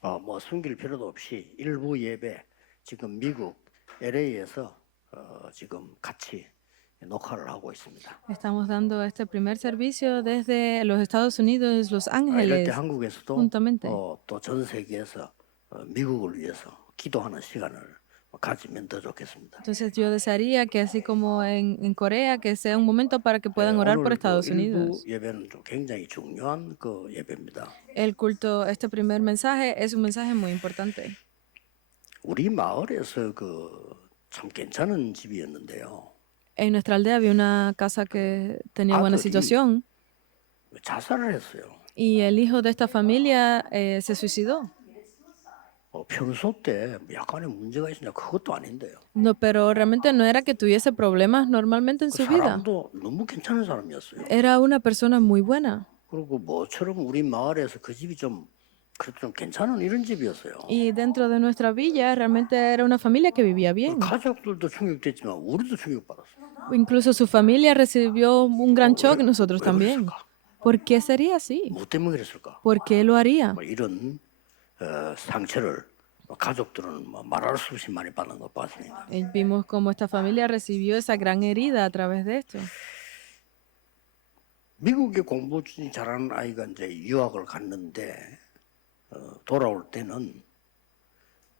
뭐 숨길 필요도 없이 일부 예배 지금 미국 LA에서 지금 같이 녹화를 하고 있습니다. Estamos dando este primer servicio desde los Estados Unidos, Los 이럴 때 Ángeles, 한국에서도 juntamente. 또 전 세계에서 미국을 위해서 기도하는 시간을 가지면 더 좋겠습니다. Entonces yo desearía que así como en Corea, que sea un momento para que puedan orar por 오늘 그 Estados 일부 Unidos. 예배는 좀 굉장히 중요한 그 예배입니다. El culto, este primer mensaje es un mensaje muy importante. 우리 마을에서 그 참 괜찮은 집이었는데요. En nuestra aldea había una casa que tenía buena 아들이 situación 자살을 했어요. y el hijo de esta familia se suicidó. 평소 때 약간의 문제가 있으냐 그것도 아닌데요. No, pero realmente no era que tuviese problemas normalmente en 그 su vida. 사람도 너무 괜찮은 사람이었어요. Era una persona muy buena. 그리고 뭐처럼 우리 마을에서 그 집이 좀 그래도 좀 괜찮은 이런 집이었어요. Y dentro de nuestra villa realmente era una familia que vivía bien. 가족들도 충격됐지만 우리도 충격받았어요. Incluso su familia recibió un gran shock, nosotros 왜 también. 그랬을까? ¿Por qué sería así? 뭐 때문에 그랬을까? ¿Por qué lo haría? 뭐 이런 상처를 가족들은 뭐 말할 수 없이 많이 받는 거 봤습니다. Vimos cómo esta familia recibió esa gran herida a través de esto. 미국에 공부 잘하는 아이가 이제 유학을 갔는데 돌아올 때는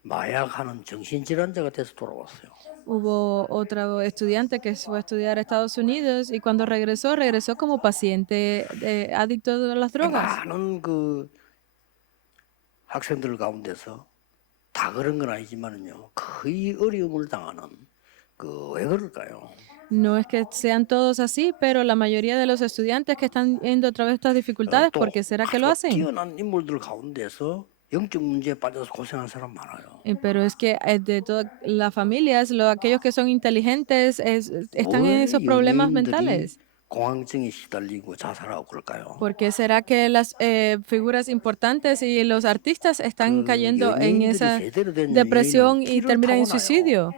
마약하는 정신질환자가 돼서 돌아왔어요. Hubo otro estudiante que fue a estudiar a Estados Unidos y cuando regresó, regresó como paciente adicto a las drogas. 많은 그 학생들 가운데서 다 그런 건 아니지만은요, 거의 어려움을 당하는 왜 그럴까요? No es que sean todos así, pero la mayoría de los estudiantes que están yendo a través de estas dificultades, 또 ¿por qué será que lo 아주 hacen? 뛰어난 인물들 가운데서 영적 문제에 빠져서 고생하는 사람 많아요. Pero es que de todas las familias, aquellos que son inteligentes están en 왜 esos problemas 연예인들이 mentales. 공황증에 시달리고 자살하고 그럴까요? ¿Por qué será que las figuras importantes y los artistas están 그 cayendo en 연예인들이 esa 제대로 된 depresión 연예인은 y 피를 terminan en 타고나요. suicidio?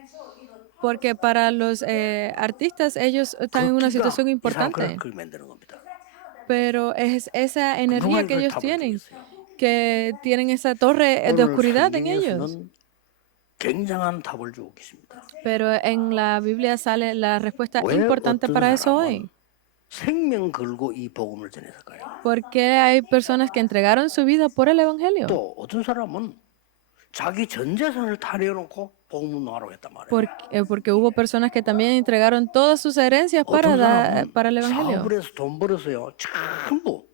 Porque para los artistas ellos están en 그 una 끼가 situación 이상한 importante. 그걸 만드는 겁니다. Pero es esa 누가 energía que 이걸 ellos 답을 tienen, 주겠어요? que tienen esa torre de 오늘 oscuridad en ellos. 성경에서는 굉장한 답을 주고 계십니다. Pero en la Biblia sale la respuesta 왜 importante 어떤 para eso hoy. 사람은 생명 걸고 이 복음을 전했을까요? Porque hay personas que entregaron su vida por el Evangelio. 또 어떤 사람은 자기 전 재산을 다 내어놓고 복음 운동하러 했단 말이에요. Porque hubo personas que también entregaron todas sus herencias 어떤 사람은 para el Evangelio. 사업을 해서 돈 벌어서요 전부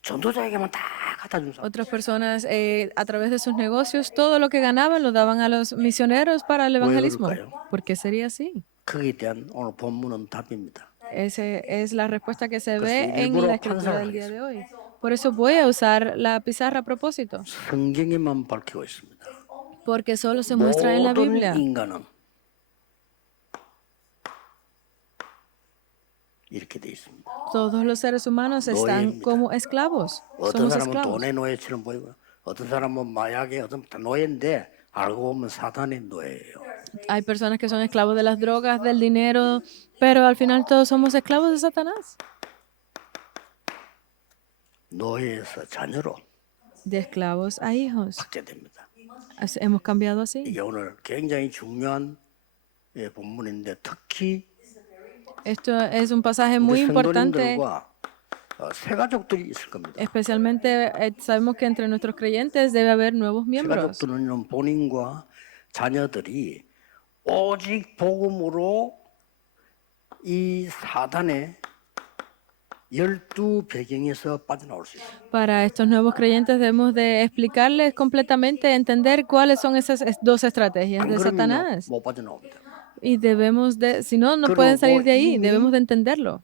전도자에게만 다 갖다 준 사람. Otras personas a través de sus negocios todo lo que ganaban lo daban a los misioneros para el evangelismo. 그럴까요? ¿Por qué sería así? 거기에 대한 오늘 본문은 답입니다. Esa es la respuesta que se 그래서 ve en 일부러 la escritura 판사를 del día de hoy. Por eso voy a usar la pizarra a propósito, 성경에만 밝히고 있습니다. porque solo se muestra en la 모든 Biblia. 인간은 이렇게 돼 있습니다. Todos los seres humanos están 노예입니다. como esclavos. 어떤 Somos 사람은 esclavos. 돈의 노예처럼 보이고 어떤 사람은 마약의 어떤 노예인데 알고 보면 사단의 노예예요. Hay personas que son esclavos de las drogas, del dinero, pero al final todos somos esclavos de Satanás. 노예에서 자녀로 De esclavos a hijos. 확대됩니다. Hemos cambiado así. 이게 오늘 굉장히 중요한 본문인데 특히 Esto es un pasaje muy 우리 importante, 성도님들과 새 가족들이 있을 겁니다. especialmente sabemos que entre nuestros creyentes debe haber nuevos 새 miembros. 가족들은 본인과 자녀들이 오직 복음으로 이 사단의 12 배경에서 빠져나올 수 있어요. Para estos nuevos creyentes debemos de explicarles completamente, entender cuáles son esas dos estrategias 안 de 그러면 Satanás. 못 빠져나옵니다. Y debemos de, si no, no 그리고 pueden salir de ahí, 이미 debemos de entenderlo.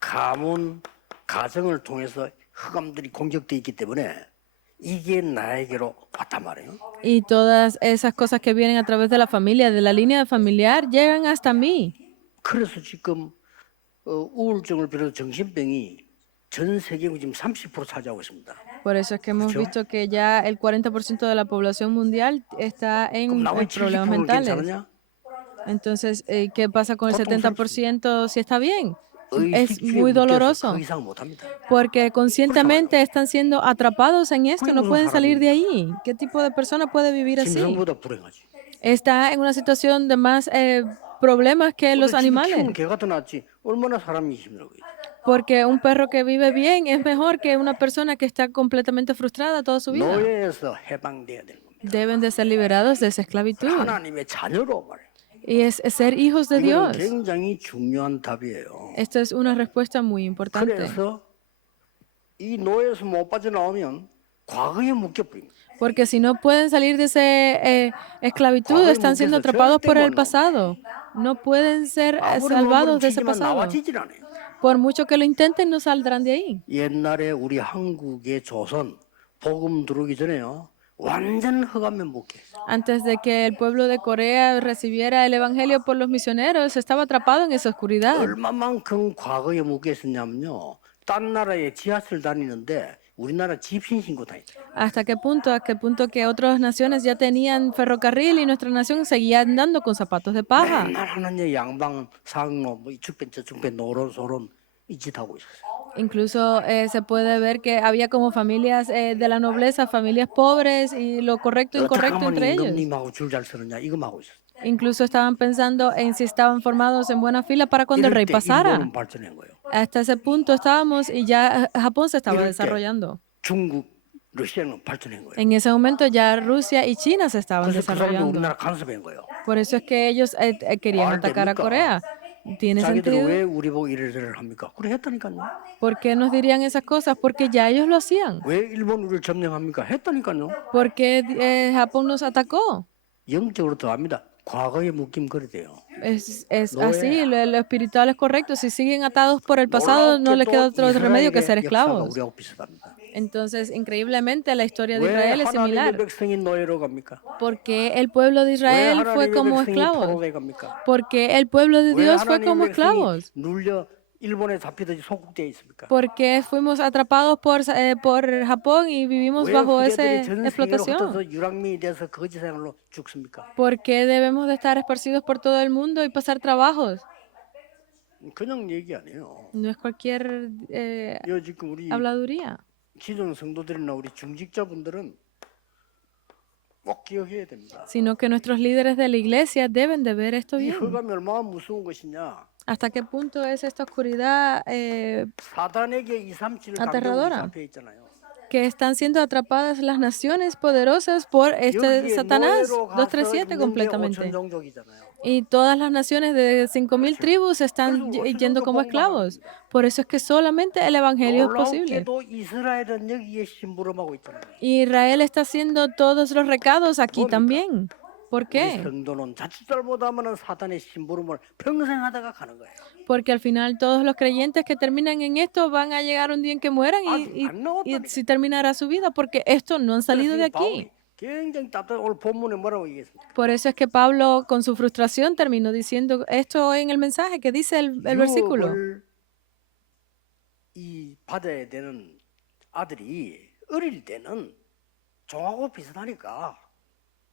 가문, 가정을 통해서 흑암들이 공격되어 있기 때문에 이게 나에게로 왔단 말이에요. Y todas esas cosas que vienen a través de la familia, de la línea familiar, llegan hasta mí. 그래서 지금 우울증을 비롯해 정신병이 전 세계고 지금 30% 차지하고 있습니다. Por eso es que hemos ¿Escuchó? visto que ya el 40% de la población mundial está en 그럼 나머지 problemas 70%는 mentales. 괜찮으냐? Entonces, ¿qué pasa con el 고통스럽습니다. 70% si está bien? Es 의식주에 muy 묶여서 doloroso 그 이상 못합니다. porque conscientemente están siendo atrapados en esto, 그게 no 무슨 pueden salir de 사람입니까? ahí. ¿Qué tipo de persona puede vivir así? 짐승보다 불행하지. Está en una situación de más problemas que los 어디 지금 키우는 animales, 개가 더 낫지. 얼마나 사람이 힘들어. porque un perro que vive bien es mejor que una persona que está completamente frustrada toda su vida. 노예에서 해방돼야 되는 겁니다. Deben de ser liberados de esa esclavitud. 하나님의 자녀로 말이에요. Y es ser hijos de 이거는 Dios. 굉장히 중요한 답이에요. Esta es una respuesta muy importante. 그래서 이 노예에서 못 빠져나오면 과거에 묶여버립니다. Porque si no pueden salir de esa esclavitud, 과거에 están siendo 묶여서 atrapados 절대 por el 못 나옵니다. pasado. No pueden ser 아무리 salvados 몸부림 de ese 치지만 pasado. 나와지질 않아요. Por mucho que lo intenten, no saldrán de ahí. 옛날에 우리 한국의 조선 복음 들어오기 전에요. 완전 흑암에 묶여. Antes de que el pueblo de Corea recibiera el evangelio por los misioneros, estaba atrapado en esa oscuridad. 얼마만큼 과거에 묶여 있었냐면요. 딴 나라에 지하철 다니는데 우리나라 집신 신고 다녔어요. ¿Hasta qué punto? ¿A qué punto que otras naciones ya tenían ferrocarril y nuestra nación seguía andando con zapatos de paja? 맨날 하는 양방 상로 뭐 이축변 저축변 노론소론 이 짓 하고 있었어요. Incluso se puede ver que había como familias de la nobleza, familias pobres y lo correcto e 어떻게 incorrecto 하면 entre ellos. 임금님하고 줄 잘 서느냐 이거 하고 있었어요. Incluso estaban pensando en si estaban formados en buena fila para cuando el 이럴 rey 때 pasara. 일본은 발전한 거예요. Hasta ese punto estábamos y ya Japón se estaba 이럴 때 desarrollando. 중국, 러시아는 발전한 거예요. En ese momento ya Rusia y China se estaban 그래서 그 사람들 desarrollando. 우리나라 간섭한 거예요. Por eso es que ellos querían 말 atacar a 됩니까? Corea. ¿Tiene 자기들 sentido? 왜 우리 보고 이래저래 합니까? 그래 했다니까요. ¿Por qué nos dirían esas cosas? Porque ya ellos lo hacían. 왜 일본 우리를 점령합니까? 했다니까요. ¿Por qué Japón nos atacó? 영적으로 더 합니다. 과거에 묶임 그래 돼요. Es No así, es. lo espiritual es correcto. Si siguen atados por el pasado, no les queda otro remedio que ser 이스라엘의 역사가 esclavos. 우리하고 비슷합니다. Entonces, increíblemente, la historia de 왜 Israel es 하나님의 similar. 백성이 노예로 갑니까? Porque el pueblo de 왜 Israel fue 하나님의 como 백성이 esclavos. 포로돼 갑니까? Porque el pueblo de 왜 Dios fue como 하나님의 백성이 esclavos. 눌려 일본에 잡히듯이 속국되어 있습니까? Porque fuimos atrapados por Japón y vivimos 왜 bajo esa 후대들이 전 세계로 explotación. 흩어서 유랑민이 돼서 거지 생활로 죽습니까? ¿Por qué debemos de estar esparcidos por todo el mundo y pasar trabajos? 그냥 얘기 아니에요. No es cualquier 여 지금 우리 habladuría, 기존 성도들이나 우리 중직자분들은 꼭 기억해야 됩니다. sino que nuestros líderes de la iglesia deben de ver esto 이 bien. 흑암이 얼마나 무서운 것이냐. ¿Hasta qué punto es esta oscuridad 사단에게 237 강경이 aterradora? 잡혀 있잖아요. Que están siendo atrapadas las naciones poderosas por este 여기에 Satanás 노예로 가서 237 있는 게 completamente. 5천 종족이잖아요. Y todas las naciones de 5.000 tribus están yendo como esclavos. Por eso es que solamente el evangelio es posible. 놀랍게도 이스라엘은 여기에 심부름하고 있잖아요. Y Israel está haciendo todos los recados aquí 뭡니까? también. ¿Por 우리 qué? 성도는 자칫 잘못하면 사단의 심부름을 평생 하다가 가는 거예요. Porque al final todos los creyentes que terminan en esto van a llegar un día en que mueran y si terminará su vida, porque esto no han salido de 그래서 aquí. 바울이 굉장히 답답해. 오늘 본문에 뭐라고 얘기했습니까? Por eso es que Pablo, con su frustración, terminó diciendo esto en el mensaje que dice el versículo. 유업을 이 받아야 되는 아들이 어릴 때는 종하고 비슷하니까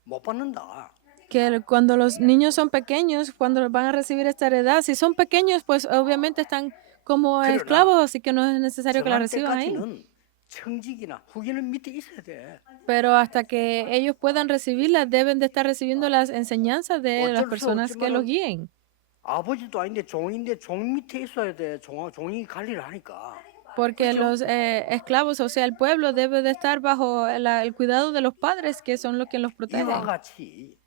못 받는다. Que cuando los niños son pequeños, cuando van a recibir esta heredad, si son pequeños, pues obviamente están como 그러나 esclavos, así que no es necesario que la 정할 reciban ahí. 때까지는 청직이나 후기는 밑에 있어야 돼. Pero hasta que ellos puedan recibirlas, deben de estar recibiendo las enseñanzas de las 어쩔 수 personas que los 없지만은 guíen. 아버지도 아닌데 종인데 종 밑에 있어야 돼. 종이 관리를 하니까. Porque los esclavos, o sea, el pueblo debe de estar bajo el cuidado de los padres, que son los que los protegen. 이와 같이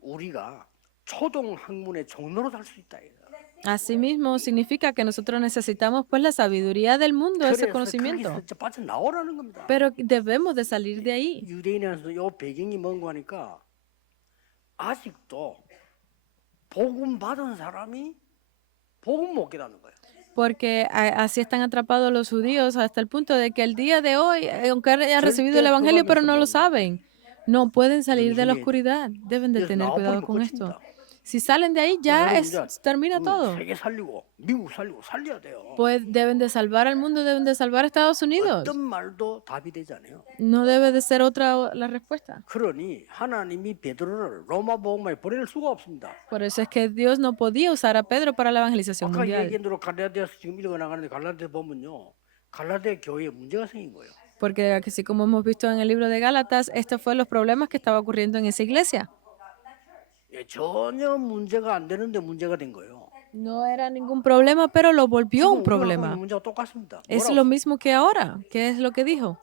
우리가 초동 학문의 종로로 살 수 있다. 이거. Asimismo, significa que nosotros necesitamos pues la sabiduría del mundo, ese 그래서 conocimiento. 거기서 빠져나오라는 겁니다. Pero debemos de salir de ahí. 유대인에서 요 배경이 뭔가 하니까 아직도 복음 받은 사람이 복음 못 깨닫는 거예요. Porque así están atrapados los judíos hasta el punto de que el día de hoy, aunque hayan recibido el evangelio, pero no lo saben, no pueden salir de la oscuridad. Deben de 그래서 tener cuidado 나와버리면 con esto. 끝입니다. Si salen de ahí, ya 그래서 es, 이제 termina todo. 세계 살리고 미국 살리고 살려야 돼요. Pues deben de salvar al mundo, deben de salvar a Estados Unidos. 어떤 말도 답이 되지 않아요. No debe de ser otra la respuesta. 그러니 하나님이 베드로를 로마 복음에 보낼 수가 없습니다. Por eso es que Dios no podía usar a Pedro para la evangelización 아까 mundial. 얘기한 대로 갈라디아서 지금 읽어 나가는데 갈라디아 보면요, 갈라디아 교회에 문제가 생긴 거예요. Porque así como hemos visto en el libro de Gálatas, estos fueron los problemas que estaba ocurriendo en esa iglesia. 예, 전혀 문제가 안 되는데 문제가 된 거예요. No era ningún problema, pero lo volvió un 지금 우리가 하고 있는 problema. 문제가 똑같습니다. Es 뭐라고? lo mismo que ahora. ¿Qué es lo que dijo?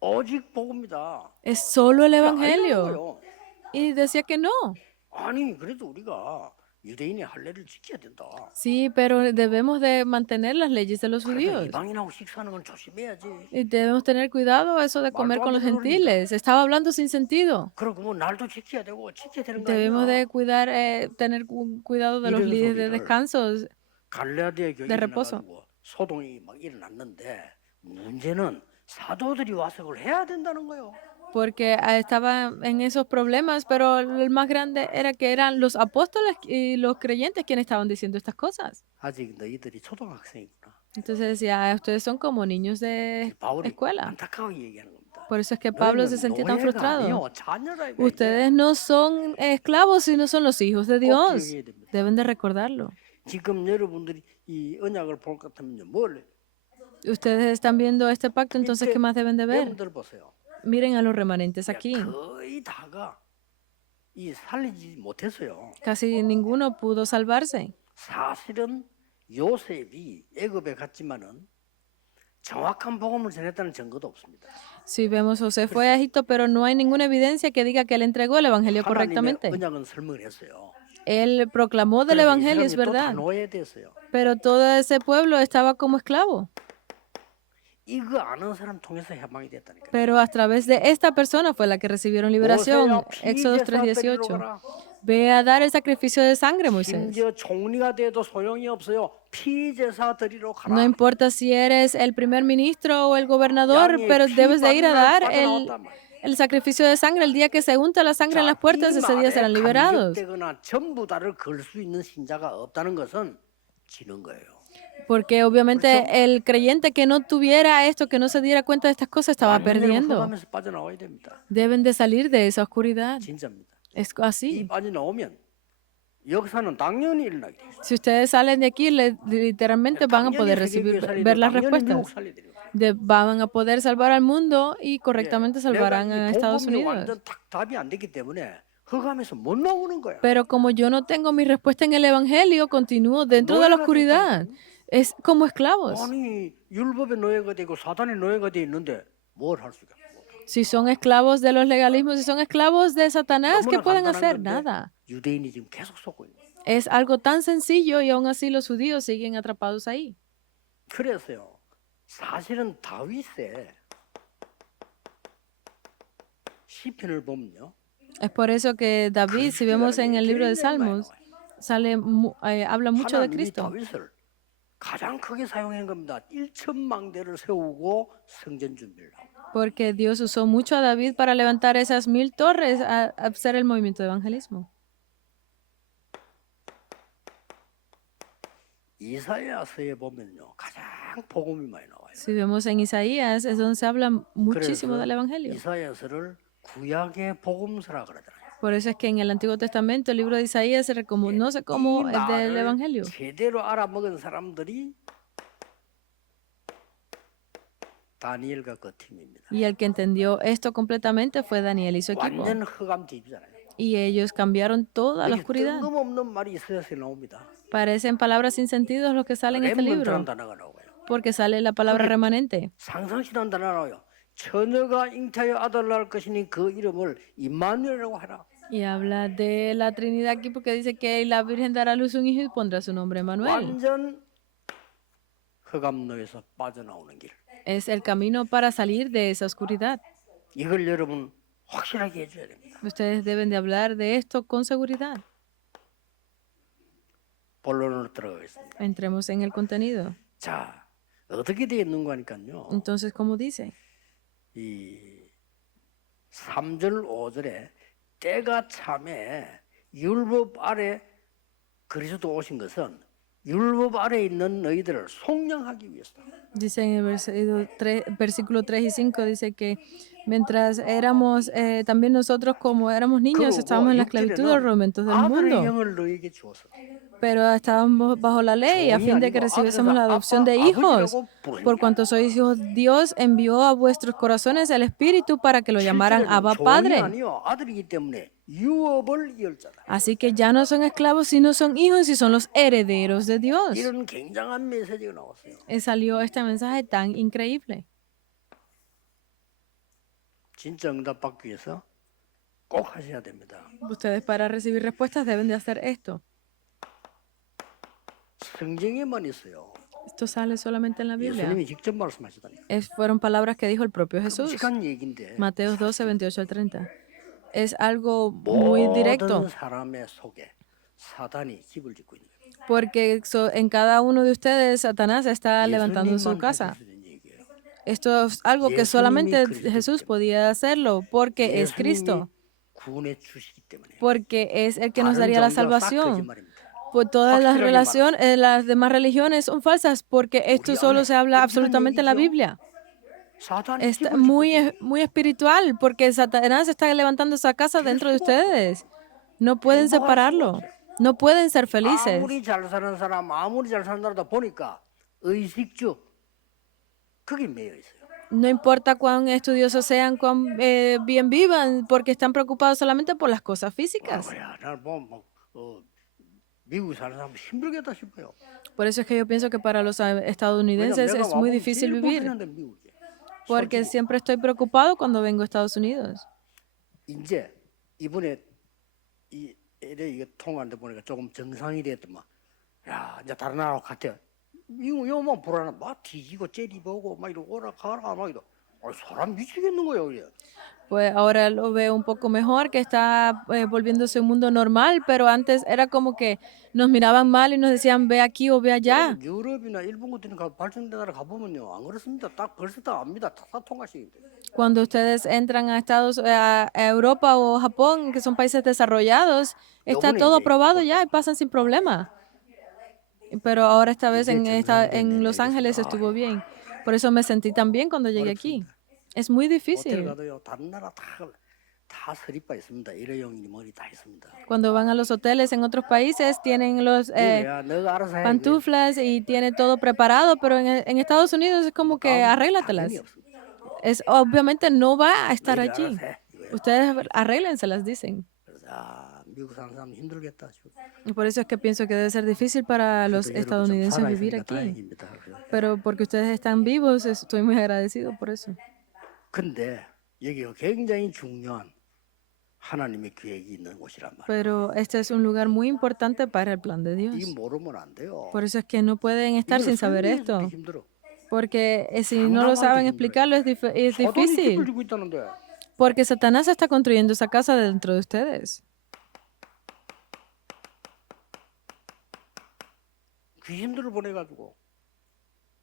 오직 복음이다. Es solo el 아니라는 evangelio. 거예요. Y decía que no. 아니 그래도 우리가 유대인의 할례를 지켜야 된다. Sí, pero debemos de mantener las leyes de los 그래도 judíos. 이방인하고 식사하는 건 조심해야지. Y debemos tener cuidado eso de comer con los gentiles. Estaba hablando sin sentido. 그러고 뭐 날도 지켜야 되고 지켜야 되는 거 Debemos 아니야? de cuidar, tener cuidado de los 이런 días de 소리를 descanso. 갈라디아 교회에 de reposo. 나가지고 소동이 막 일어났는데 문제는 사도들이 와서 그걸 해야 된다는 거예요. Porque estaba en esos problemas, pero el más grande era que eran los apóstoles y los creyentes quienes estaban diciendo estas cosas. 아직 너희들이 초등학생이구나. Entonces decía, "Ah, ustedes son como niños de 바울이 escuela." 안타까워 얘기하는 겁니다. Por eso es que Pablo se sentía tan 노예가 frustrado. 아니요, 자녀라 이거야, 이게. Ustedes no son esclavos, sino son los hijos de 꼭 Dios. 기억해야 됩니다. Deben de recordarlo. 지금 여러분들이 이 언약을 볼 것 같으면요, 뭘 Ustedes están viendo este pacto, entonces, ¿qué más deben de ver? 여러분들 보세요. Miren a los remanentes aquí. 거의 다가 이 살리지 못했어요. Casi ninguno pudo salvarse. 사실은 요셉이 애굽에 갔지만은 정확한 복음을 전했다는 증거도 없습니다. Si vemos, José fue a Egipto, pero no hay ninguna evidencia que diga que él entregó el evangelio 하나님의 correctamente. 언약은 설명을 했어요. Él proclamó del 그래서 evangelio, es 이 사람이 또다 verdad, 노예됐어요. pero todo ese pueblo estaba como esclavo. 이거 아는 사람 통해서 해방이 됐다니까요. Pero a través de esta persona fue la que recibieron liberación. 모세야 Éxodo 피제사 드리러 3:18. 가라. Ve a dar el sacrificio de sangre, Moisés. 심지어 총리가 돼도 소용이 없어요. 피제사 드리러 가라. No importa si eres el primer ministro o el gobernador, 양의 pero 피 debes de ir a 받는 날 dar 빠져나왔단 말이에요. el sacrificio de sangre. El día que se unta la sangre en las puertas, ese día serán liberados. 감격되거나 전부 다를 걸 수 있는 신자가 없다는 것은 지는 거예요. Porque obviamente el creyente que no tuviera esto, que no se diera cuenta de estas cosas, estaba 완전히 perdiendo. 흑암에서 빠져나와야 됩니다. Deben de salir de esa oscuridad. 진짜입니다. Es 이 así. 빠져나오면 역사는 당연히 일어나게 돼요. Si ustedes salen de aquí, literalmente van a poder recibir, ver las respuestas. Van a poder salvar al mundo y correctamente salvarán a Estados Unidos. 완전 답이 안 되기 때문에 흑암에서 못 나오는 거야. Pero como yo no tengo mi respuesta en el Evangelio, continúo dentro de la oscuridad. Es como esclavos. 아니 율법의 노예가 되고 사단의 노예가 돼 있는데 뭘 할 수가 없어. Si son esclavos de los legalismos, si son esclavos de Satanás, ¿qué 너무나 pueden 간단한 hacer? 건데 Nada. 유대인이 지금 계속 속고 있는 거예요. Es algo tan sencillo y aún así los judíos siguen atrapados ahí. 그래서요. 사실은 다윗의 시편을 보면요. Es por eso que David, si vemos en el libro de Salmos, habla mucho de 하나님이 Cristo. 다윗을 가장 크게 사용한 겁니다. 1천망대를 세우고 성전 준비를 하고. Porque Dios usó mucho a David para levantar esas 1000 torres a hacer el movimiento de evangelismo. 이사야서에 보면요. 가장 복음이 많이 나와요. Si vemos en Isaías, es donde se habla muchísimo 그래서 del evangelio. 이사야서를 구약의 복음서라 그러잖아요. Por eso es que en el Antiguo Testamento el libro de Isaías se reconoce como 이 el del 말을 evangelio. 제대로 알아먹은 사람들이 다니엘과 그 팀입니다. Y el que entendió esto completamente fue Daniel y su equipo. 완전 흑암 팀이잖아요. Y ellos cambiaron toda la 여기 oscuridad. 뜬금없는 말이 이사야서에 나옵니다. Parecen palabras sin sentido los que salen en este libro, 렘넌트라는 단어가 나와요. porque sale la palabra remanente. 상상시는 단어가 나와요. 처녀가 잉태하여 아들을 낳을 것이니 그 이름을 임마누엘이라고 하라. Y habla de la Trinidad aquí porque dice que la Virgen dará a luz un hijo y pondrá su nombre Manuel. 완전 흑암로에서 빠져나오는 길. Es el camino para salir de esa oscuridad. 이걸 여러분 확실하게 해줘야 됩니다. Ustedes deben de hablar de esto con seguridad. 본론으로 들어가겠습니다. Entremos en el contenido. 자, 어떻게 되어 있는가 하니까요. Entonces, ¿cómo dice? 이 3절 5절에 때가 참에 율법 아래 그리스도 오신 것은 율법 아래 있는 너희들을 속량하기 위해서다. Dice en el versículo 3 y 5, dice que mientras éramos, también nosotros como éramos niños, estábamos 그러고 en la esclavitud de los 6절에는 rudimentos del 아들의 mundo, 영을 너희에게 주어서 pero estábamos bajo la ley a 종이 fin de que 아니고 recibiésemos la 아들에서 adopción 아빠, de hijos. 아버지라고 Por 부르니라. cuanto sois hijos, Dios envió a vuestros corazones el Espíritu para que lo llamaran 7절에는 Abba 종이 Padre. 아니요 아들이기 때문에 유업을 이을 자다. Así que ya no son esclavos, sino son hijos y son los herederos de Dios. 이런 굉장한 메시지가 나왔어요. Salió este mensaje tan increíble. 진짜 응답 받기 위해서 꼭 하셔야 됩니다. Ustedes para recibir respuestas deben de hacer esto. 성경에만 있어요. Esto sale solamente en la Biblia. 예수님이 직접 말씀하시다니까. Fueron palabras que dijo el propio Jesús. 끔찍한 얘기인데 Mateos 12, 28 al 30. Es algo muy directo, 모든 사람의 속에 사단이 집을 짓고 있는 거예요. porque en cada uno de ustedes Satanás está levantando su 예수님만 casa. 하실 수 있는 얘기예요. Esto es algo que solamente 예수님이 Jesús 그리스도이기 podía hacerlo, porque es 예수님이 Cristo, 구원해 주시기 때문에 porque es el que nos 다른 daría la 종교가 싹 salvación. 거짓말입니다. Pues todas las 확실하게 relaciones, las demás religiones son falsas, porque esto 우리 solo 안에 se habla 끔찍한 absolutamente en la 얘기죠. Biblia. 사단이 Es 집을 짓고 muy, 있어요. muy espiritual, porque Satanás está levantando esa casa dentro de ustedes. No pueden separarlo. No pueden ser felices. 아무리 잘 사는 사람, 아무리 잘 사는 사람다 보니까 의식주 그게 매여 있어요. No importa cuán estudiosos sean, cuán bien vivan, porque están preocupados solamente por las cosas físicas. 뭐야, 날 보면 막 미국 사는 사람 힘들겠다 싶어요. Por eso es que yo pienso que para los estadounidenses 왜냐면 es muy difícil 제일 vivir, 불편한데 미국에. porque siempre estoy preocupado cuando vengo a Estados Unidos. 이제 이번에 이 LA 이게 통화하는데 보니까 조금 정상이 됐더만, 야 이제 다른 나라로 갔대. 미국 요만 불안해, 막 뒤지고 째리 보고 막 이러고 오라 가라 막 이러. 사람 미치겠는 거예요, 그래. Pues ahora lo veo un poco mejor, que está volviéndose un mundo normal, pero antes era como que nos miraban mal y nos decían ve aquí o ve allá. 유럽이나 일본 같은 발전된 나라 가보면요, 안 그렇습니다. 딱 벌써 다 압니다. 다 통과시킵니다. Cuando ustedes entran a a Europa o Japón, que son países desarrollados, está 요번에 todo 이제 aprobado ya y pasan sin problema. Pero ahora esta vez en Los Ángeles estuvo bien. Por eso me sentí tan bien cuando llegué aquí. Es muy 호텔 difícil. 가도요, 다른 나라 다 서리바 있습니다. 일회용이니 뭐니 다 있습니다. Cuando van a los hoteles en otros países tienen los 야, 너가 알아서 해. pantuflas y tiene todo preparado, pero en Estados Unidos es como que arréglatelas. 당연히 없습니다. Obviamente no va a estar 너희들 allí. 알아서 해. 이거예요. Ustedes arréglenselas, dicen. 그래서 미국 사는 사람 힘들겠다. Y por eso es que pienso que debe ser difícil para los 그래도 여러분 좀 estadounidenses vivir 살아있으니까 aquí. 다행입니다. Pero porque ustedes están vivos, estoy muy agradecido por eso. 근데 여기가 굉장히 중요한 하나님의 계획이 있는 곳이란 말이에요. Pero este es un lugar muy importante para el plan de Dios. 이 모르면 안 돼요. Por eso es que no pueden estar sin saber esto. 설명해주기 힘들어. Porque si no lo saben explicarlo es 사단이 집을 difícil. 지고 있다는데 Porque Satanás está construyendo esa casa dentro de ustedes. 귀신들을 보내가지고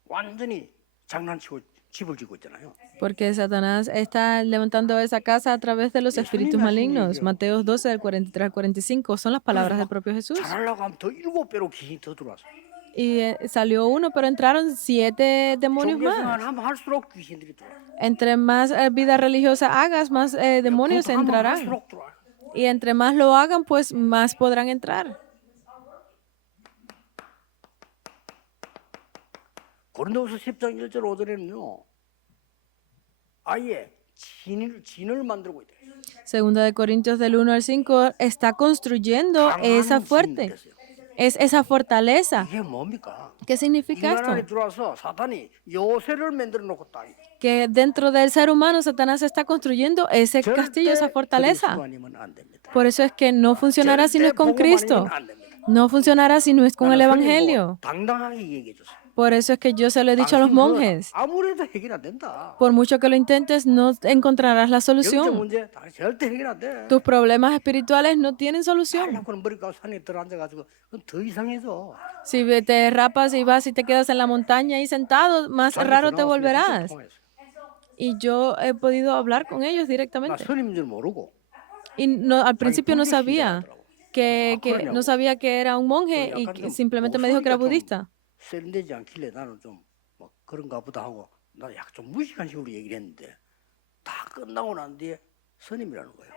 완전히 장난치고 집을 지고 있잖아요. Porque Satanás está levantando esa casa a través de los espíritus malignos. Mateos 12, del 43 al 45, son las palabras del propio Jesús. 잘하려고 하면 더 7배로 귀신이 더 들어와서. Y salió uno, pero entraron 7 demonios más. 종교생활 하면 할수록 귀신들이 들어와. Entre más vida religiosa hagas, más demonios 그것도 하면 entrarán. 할수록 들어와. Y entre más lo hagan, pues más podrán entrar. 고린도후서 10장 1절 5절에는요. 아예 진을 만들고 있다. Segunda de Corintios del 1 al 5 está construyendo esa fuerte. Es esa fortaleza. 이게 뭡니까? ¿Qué significa 인간 안에 esto? 들어와서 사단이 요새를 만들어 놓고 딱 Que dentro del ser humano Satanás está construyendo ese castillo, esa fortaleza. 아니면 안 됩니다. Por eso es que no funcionará si no es con Cristo. 안 됩니다. No funcionará si no es con el 나는 Evangelio. 당당하게 얘기해 줬어요. Por eso es que yo se lo he dicho a los 당신 그거 monjes. 아무래도 해결 안 된다. Por mucho que lo intentes, no encontrarás la 영적 solución. 문제 절대 해결 안 돼. Tus problemas espirituales no tienen solución. 하려고는 머리가 산에 들어앉아가지고 그럼 더 이상해져. Si te rapas y vas y te quedas en la montaña ahí sentado, más raro te volverás. Y yo he podido hablar con ellos 나 directamente. 선임인 줄 모르고 Y al principio no sabía. que no sabía que era un monje y que simplemente me dijo que era budista. 세련되지 않길래 나는 좀 뭐 그런가 보다 하고 나 약간 좀 무식한 식으로 얘기를 했는데 다 끝나고 난 뒤에 스님이라는 거예요.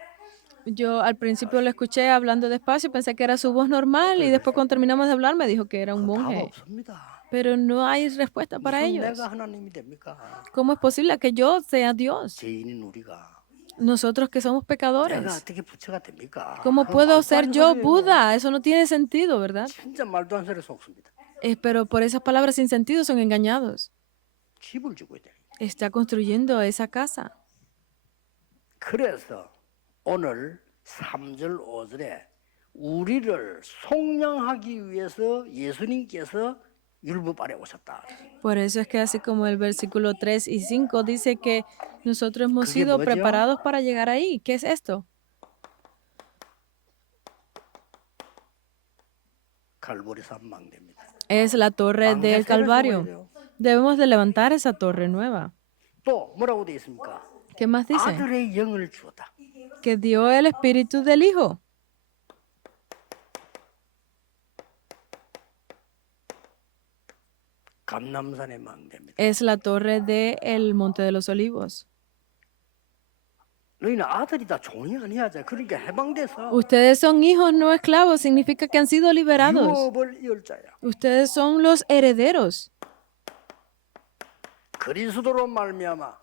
Yo al principio lo escuché hablando despacio, pensé que era su voz normal y después cuando terminamos de hablar me dijo que era un 그 답 monje. 없습니다. Pero no hay respuesta para 무슨 ellos. 내가 하나님이 됩니까? ¿Cómo es posible que yo sea Dios? 죄인인 우리가 Nosotros que somos 내가 pecadores. 어떻게 부처가 됩니까? ¿Cómo 그거 puedo 말도 ser 안 yo 소리예요. Buda? Eso no tiene sentido, ¿verdad? 진짜 말도 안 소리 속습니다. Pero por esas palabras sin sentido son engañados. 집을 주고 있다. Está construyendo esa casa. 그래서 오늘 3절 5절에 우리를 속량하기 위해서 예수님께서 율법 아래 오셨다. Por eso es que así como el versículo 3 y 5 dice que nosotros hemos ¿Qué sido 뭐죠? preparados para llegar ahí. ¿Qué es esto? 갈보리 산망대입니다. Es la torre 망대 del 새를 세워야 Calvario. 돼요. Debemos de levantar esa torre nueva. 또 뭐라고 되어 있습니까? ¿Qué más dice? 아들의 영을 주었다. Que dio el espíritu del Hijo. 감남산의 망대입니다. Es la torre del Monte de los Olivos. 너희는 아들이다 종이 아니야. 그러니까 해방돼서 Ustedes son hijos, no esclavos. Significa que han sido liberados. 유업을 이을 자야. Ustedes son los herederos. 그리스도로 말미암아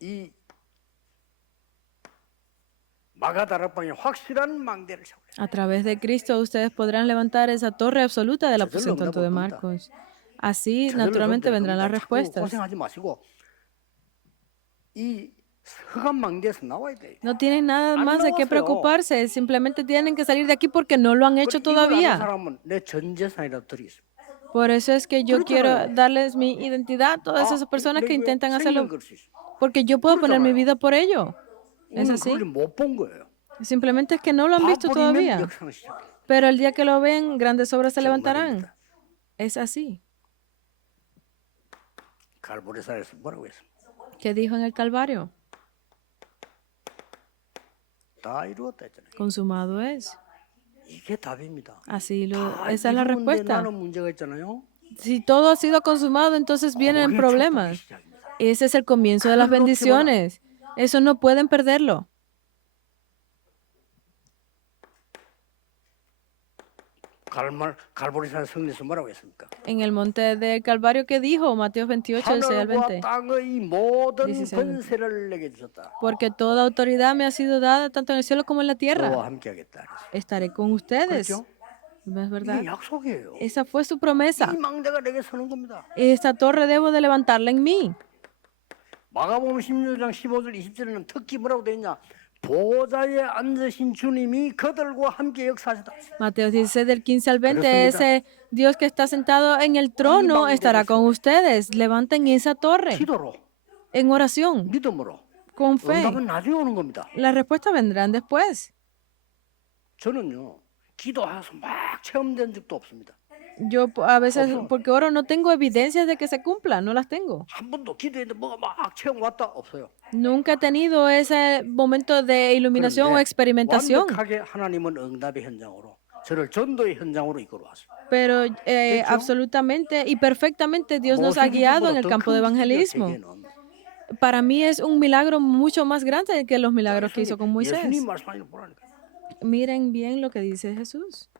이 마가다락방의 확실한 망대를 세우려. A través de Cristo ustedes podrán levantar esa torre absoluta del aposento alto de Marcos. Así, naturalmente, vendrán las respuestas. 고생하지 마시고 이 흑암 망대에서 나와야 돼. No tienen nada más de qué 나왔어요. preocuparse. Simplemente tienen que salir de aquí porque no lo han hecho 이걸 아는 todavía. 사람은 내 전 재산이라도 드리겠습니다. Por eso es que yo quiero darles mi identidad a todas esas 아, personas que 내가 intentan 생명 hacerlo, 걸 수 있어. porque yo puedo poner mi vida por ello. ¿Es 오늘 así? 그걸 못본 거예요. Simplemente es que no lo han visto 봐버리면 todavía. 역사는 시작해. Pero el día que lo ven, grandes obras se levantarán. 정말입니다. Es así. 갈보리산에서 뭐라고 했습니까? ¿Qué dijo en el Calvario? 다 이루었다 했잖아요. Consumado es. 이게 답입니다. Así 다 esa es la 이루는데 respuesta. 나는 문제가 있잖아요. Si todo ha sido consumado, entonces vienen 거기에 problemas. 축복이 시작입니다. Ese es el comienzo de las 그걸 놓치거나. bendiciones. Eso no pueden perderlo. 갈보리산 성리에서 뭐라고 했습니까? En el monte del Calvario, ¿qué dijo? Mateo 28, del 6 al 하늘과 20. 땅의 모든 16, 20. 권세를 내게 주셨다. Porque toda autoridad me ha sido dada tanto en el cielo como en la tierra. 너와 함께하겠다. Estaré con ustedes. 그렇죠? ¿No es verdad? 이게 약속이에요. Esa fue su promesa. 이 망대가 내게 서는 겁니다. Esta torre debo de levantarla en mí. 마가복음 16장 15절 20절에는 특히 뭐라고 되어 있냐? 보좌에 앉으신 주님이 그들과 함께 역사하셨다. Mateo 16 del 15 al 20, 그렇습니다. ese Dios que está sentado en el trono estará con ustedes. Levanten esa torre 기도로, en oración, 믿음으로. con fe. 응답은 나중에 오는 겁니다. Las respuestas vendrán después. 저는요, 기도해서 막 체험된 적도 없습니다. Yo a veces, porque oro, no tengo evidencias de que se cumpla, no las tengo. 한 번도 기도했는데 뭐가 막 체험 왔다 없어요. Nunca he tenido ese momento de iluminación o 그런데 experimentación, 완벽하게 하나님은 응답의 현장으로 저를 전도의 현장으로 이끌어 왔어요. pero absolutamente y perfectamente Dios nos ha guiado en el campo de evangelismo. Para mí es un milagro mucho más grande que los milagros que hizo con Moisés. 예수님 말씀하는 거 보라니까. Miren bien lo que dice Jesús.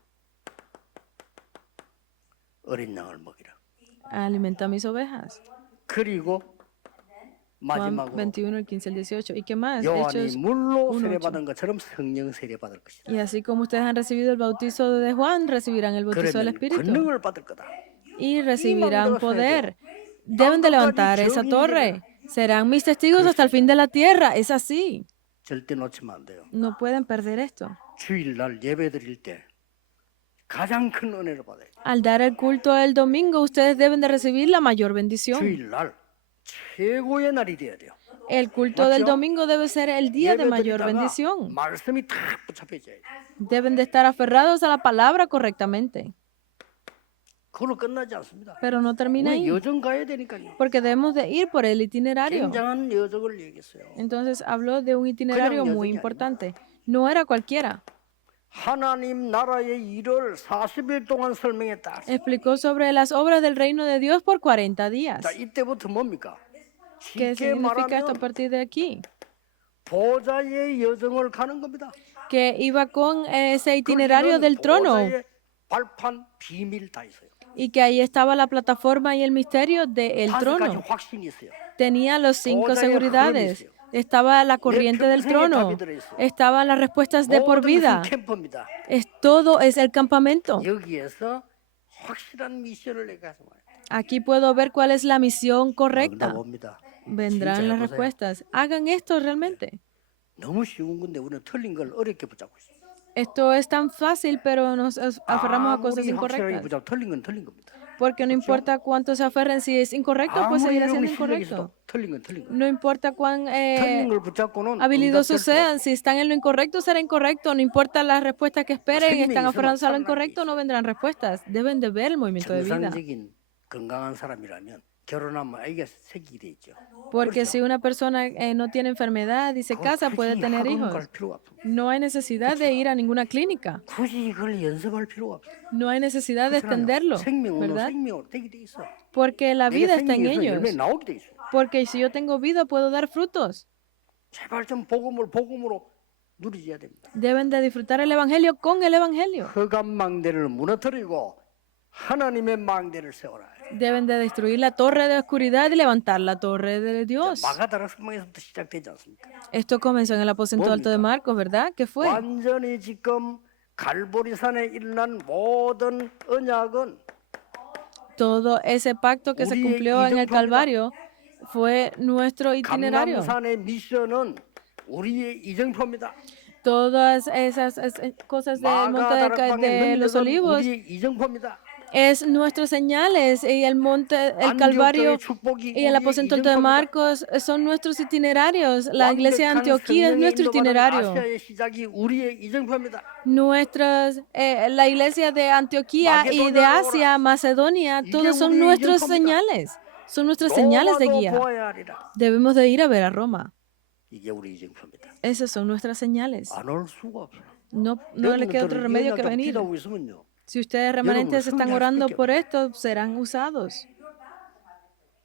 어린 양을 먹이라. Alimenta mis ovejas. 그리고 Juan 마지막으로 21, el 15, el 18. ¿Y qué más? 요한이 Hechos 물로 1:8. 세례받은 것처럼 성령 세례받을 것이다. Y así como ustedes han recibido el bautizo de Juan, recibirán el bautizo del 그러면 Espíritu. 권능을 받을 거다. Y recibirán poder. Deben de levantar esa torre. Serán mis testigos hasta el fin de la tierra. Es así. 절대 놓치면 안 돼요. No pueden perder esto. 주일날 예배 드릴 때 가장 큰 은혜를 받아요. Al dar el culto el domingo, ustedes deben de recibir la mayor bendición. 주일날 최고의 날이 돼야 돼요. El culto del ¿Macho? domingo debe ser el día de 예배 mayor 드리다가 bendición. 말씀이 탁 붙잡혀져야 돼요. Deben de estar aferrados a la palabra correctamente. 그걸로 끝나지 않습니다. Pero no termina 우리 ahí, 여정 가야 되니까요. porque debemos de ir por el itinerario. 굉장한 여정을 얘기했어요. Entonces habló de un itinerario 그냥 muy 여정이 importante. No era cualquiera. 하나님 나라의 일을 40일 동안 설명했다. Explicó sobre las obras del reino de Dios por 40 días. 자, 이때부터 뭡니까? ¿Qué 쉽게 significa esto a 말하면 partir de aquí? 보좌의 여정을 가는 겁니다. Que iba con ese 그 itinerario 길은 del trono 보좌의 발판 비밀 다 있어요. y que ahí estaba la plataforma y el misterio del 5가지 trono. 확신이 있어요. Tenía los 5 보좌의 seguridades. 흐름이 있어요. Estaba la corriente del 평생의 trono. 답이 들어있어요. Estaban las respuestas de por 모든 것은 vida. 캠프입니다. Todo es el campamento. 여기에서 확실한 미션을 내가 해서 말해요. Aquí puedo ver cuál es la misión correcta. 응답합니다. Vendrán 진짜 las 해보세요. respuestas. Hagan esto realmente. 너무 쉬운 건데 우리는 틀린 걸 어렵게 붙잡고 있어요. Esto es tan fácil, pero nos aferramos a cosas 아무리 확실하게 incorrectas. 붙잡고 틀린 건 틀린 겁니다. Porque no importa cuánto se aferren, si es incorrecto, pues 아무리 seguirá siendo 여러분이 실력이 incorrecto. 있어도 틀린 건 틀린 겁니다. No importa cuán 틀린 걸 붙잡고는 habilidosos 응답될 수가 sean, si están en lo incorrecto, será incorrecto. No importa las respuestas que esperen, 생명이 están 있으면 aferrándose a lo 살아날 게 incorrecto, no vendrán respuestas. Deben de ver el movimiento de vida. 정상적인 건강한 사람이라면 결혼하면 아이가 새끼 돼 있죠. Porque si una persona no tiene enfermedad y se casa, puede 굳이 tener 학원 hijos. 갈 필요가 없어. No hay necesidad de ir a ninguna clínica. 굳이 이걸 연습할 필요가 없어. No hay necesidad de 그렇잖아요. extenderlo, 생명으로 ¿verdad? 생명으로 되게 돼 있어. Porque la 내게 vida está en 생명이 있으면 ellos. 열매 나오게 돼 있어. Porque si yo tengo vida, puedo dar frutos. 제발 좀 복음으로 누리셔야 됩니다. Deben de disfrutar el Evangelio con el Evangelio. 흑암 망대를 무너뜨리고 하나님의 망대를 세워라. Deben de destruir la torre de oscuridad y levantar la torre de 자, Dios. 마가다락 성경에서부터 시작되지 않습니까? Esto comenzó en el aposento alto de Marcos, ¿verdad? ¿Qué fue? 완전히 지금 갈보리산에 일어난 모든 언약은 Todo ese pacto que se cumplió en el Calvario fue nuestro itinerario. 감람산의 미션은 우리의 이정표입니다. Todas esas cosas del monte de los 능력은 olivos 우리의 이정표입니다. es nuestras señales y el monte, el Calvario y el aposento alto de Marcos son nuestros itinerarios. La iglesia de Antioquía es nuestro itinerario. 아시아의 시작이 우리의 이정표입니다. La iglesia de Antioquía y de Asia, Macedonia, todos son nuestras señales. Son nuestras señales de 로마도 guía. 보아야 하리라. Debemos de ir a ver a Roma. 이게 우리 이정표입니다. Esas son nuestras señales. 안 올 수가 없어요. No le queda otro remedio que venir. 기도하고 있으면요. Si ustedes remanentes están orando por esto, serán usados.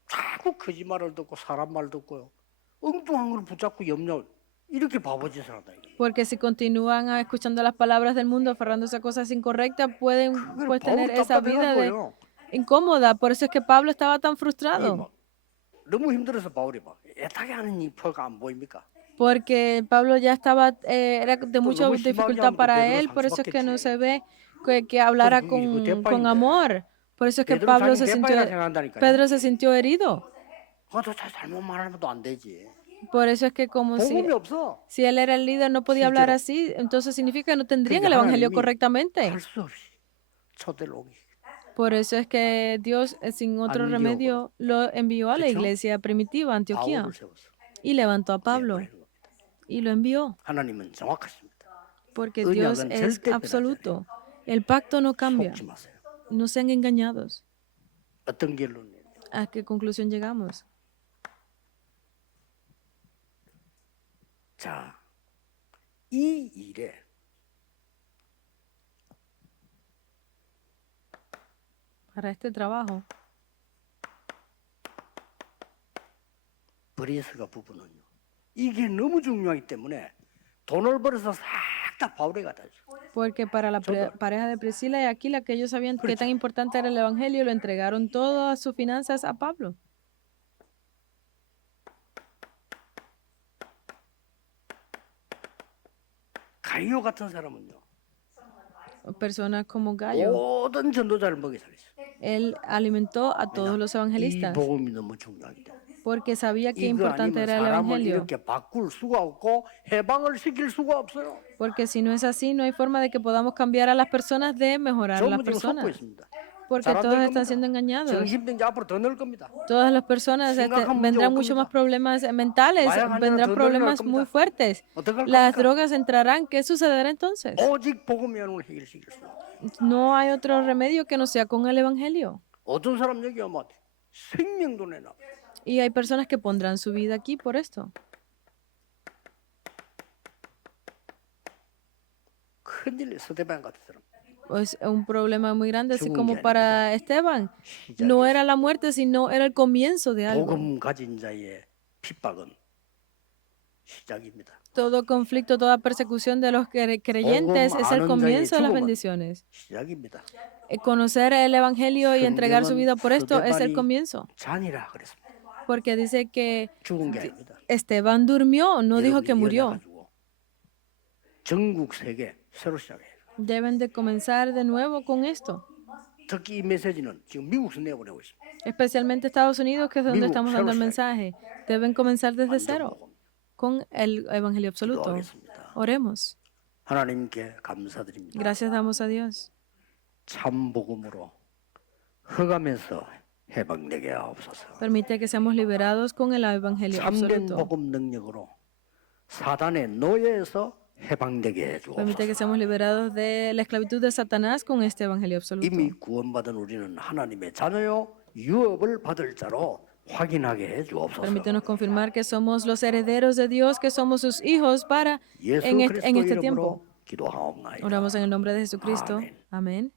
자꾸 거짓말을 듣고 사람 말 듣고요. 엉뚱한 걸 붙잡고 염려. 이렇게 바보짓을 하다. 이게. Porque si continúan escuchando las palabras del mundo, aferrándose a cosas incorrectas, pueden 그걸 pues, tener 바울이 esa vida de 답답해갖고요. incómoda. Por eso es que Pablo estaba tan 이 frustrado. 막 너무 힘들어서 바울이 막 애타게 하는 이 표가 안 보입니까? Porque Pablo ya estaba, era de mucha 너무 dificultad 심하게 para 하면 또 él. 베드로 Por eso es que no 상처받겠지. se ve que hablara 그리고 이거 con 대파인데. amor. Por eso es que 베드로 Pablo 자기 대파이라 생각한다니까요. Pedro se sintió herido. 그것도 잘못 말하면 또 안 되지. Por eso es que como 복음이 없어. si él era el líder no podía hablar así, entonces significa que no tendrían el evangelio 하나님이 correctamente. 할 수 없이 초대를 오기. Por eso es que Dios, sin otro Antioco. remedio, lo envió a la 그렇죠? iglesia primitiva, Antioquía, 바울을 세웠어. y levantó a Pablo 보내는 겁니다. y lo envió, 하나님은 정확하십니다. porque Dios 언약은 es 절대 absoluto. El pacto no cambia. 속지 마세요. No sean engañados. 어떤 결론이에요? ¿A qué conclusión llegamos? 자, 이 일에 Para este trabajo, 브리스가 부부는요. 이게 너무 중요하기 때문에 돈을 벌어서 싹 다 바울에 갖다 줘. porque para la pareja de Priscila y Aquila, que ellos sabían qué tan importante era el evangelio, lo entregaron todas sus finanzas a Pablo. 가이오 같은 사람은요. Personas como Gallo, 모든 전도자를 먹여 살렸어. él alimentó a todos los 이 evangelistas. 복음이 너무 중요하기 때문에. Porque sabía qué 이거 importante 아니면 era el 사람을 evangelio. 이렇게 바꿀 수가 없고 해방을 시킬 수가 없어요. Porque si no es así, no hay forma de que podamos cambiar a las personas, de mejorar a las 전부 지금 속고 personas. 있습니다. Porque 사람들 todos 겁니다. están siendo engañados. 정신병자 앞으로 더 늘 겁니다. Todas las personas 심각한 문제 vendrán 올 mucho 겁니다. más problemas mentales, 마약 환자는 vendrán 더 늘어날 problemas 겁니다. muy fuertes. 어떡할 Las 겁니까? drogas entrarán. ¿Qué sucederá entonces? 오직 복음의 연을 해결시킬 수 없어요. No hay otro remedio que no sea con el evangelio. 어떤 사람 여기 오면 생명도 내놔. Y hay personas que pondrán su vida aquí por esto. 문제를 스데반 같은 사람. Es un problema muy grande, así 죽은 como 게 para Esteban. No era la muerte, sino era el comienzo de algo. 복음 가진 자의 핍박은 시작입니다. Todo conflicto, toda persecución de los creyentes es el comienzo de las bendiciones. 시작입니다. Conocer el Evangelio y entregar su vida por esto es el 스데반이 comienzo. 잔이라 그랬습니다. Porque dice que 죽은 게 아닙니다. Esteban durmió, no dijo que 여러분이 murió. 일어나가지고 전국 세계 새로 시작해요. Deben de comenzar de nuevo con esto. 특히 이 메시지는 지금 미국에서 내보내고 있습니다. Especialmente Estados Unidos, que es donde 미국 estamos dando el 새로 mensaje. Deben comenzar desde 완전 cero, 복음. con el Evangelio absoluto. 기도하겠습니다. Oremos. 하나님께 감사드립니다. Gracias damos a Dios. 참 복음으로 흑암에서 해방되게 하옵소서. Permite que seamos liberados con el Evangelio 참된 absoluto. 복음 능력으로 사단의 노예에서 해방되게 해 Permite que 주옵소서. seamos liberados de la esclavitud de Satanás con este Evangelio absoluto. 이미 구원받은 우리는 하나님의 자녀요 유업을 받을 자로 확인하게 해 주옵소서. Permítenos confirmar que somos los herederos de Dios, que somos sus hijos para 예수 en 그리스도 este tiempo. 이름으로 기도하옵나이다. Oramos en el nombre de Jesucristo. Amén. Amén.